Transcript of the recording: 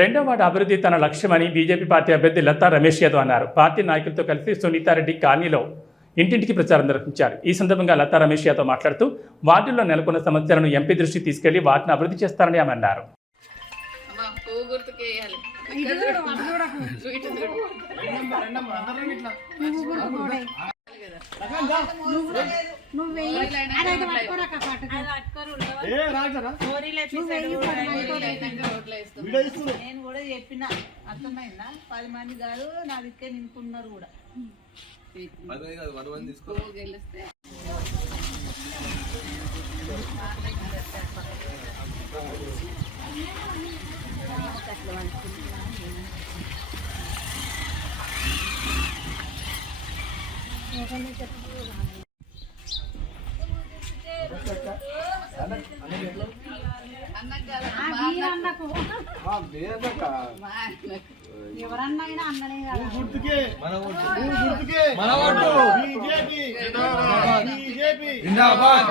రెండవ వార్డు అభివృద్ధి తన లక్ష్యమని బీజేపీ పార్టీ అభ్యర్థి లతా రమేష్ యాదవ్ అన్నారు. పార్టీ నాయకులతో కలిసి సునీతారెడ్డి కాలనీలో ఇంటింటికి ప్రచారం నిర్వహించారు. ఈ సందర్భంగా లతా రమేష్ యాదవ్ మాట్లాడుతూ వార్డుల్లో నెలకొన్న సమస్యలను ఎంపీ దృష్టికి తీసుకెళ్లి వాటిని అభివృద్ధి చేస్తారని ఆమె అన్నారు. నేను కూడా చెప్పిన అర్థమైందా 10 మంది కాదు నా దిక్కే నింపున్నారు కూడా గెలిస్తే ఎవరన్నా అన్ననే జిందాబాద్.